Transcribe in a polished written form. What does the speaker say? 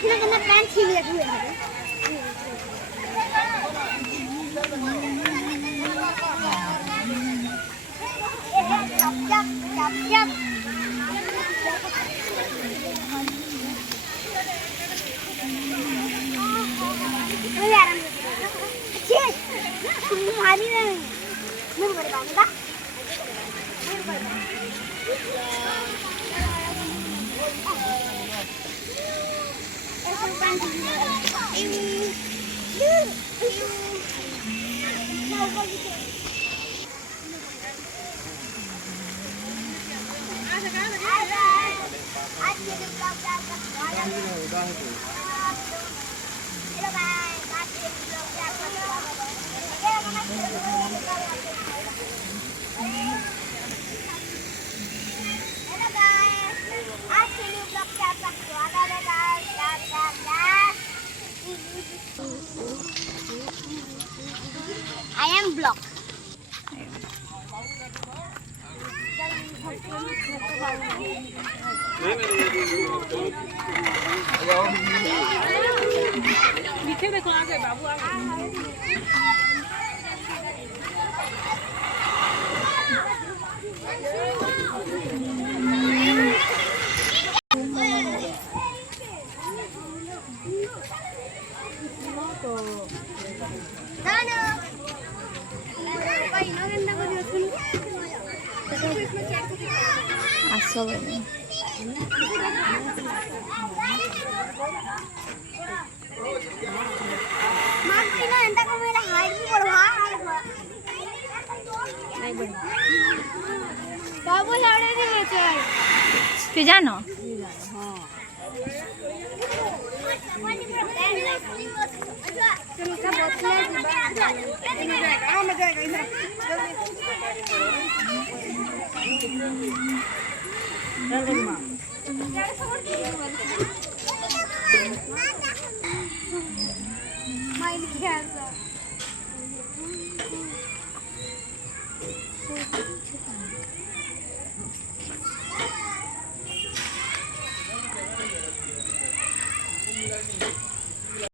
कितना पैंट छीन ले हुए हैं चप चप चप चप तुम्हारी नहीं मैं बताऊंगा I am block. पीछे देखो आगे बाबू आगे आसो बोले बाबू लाड़े नहीं चाहिए तू जानो माइंड क्या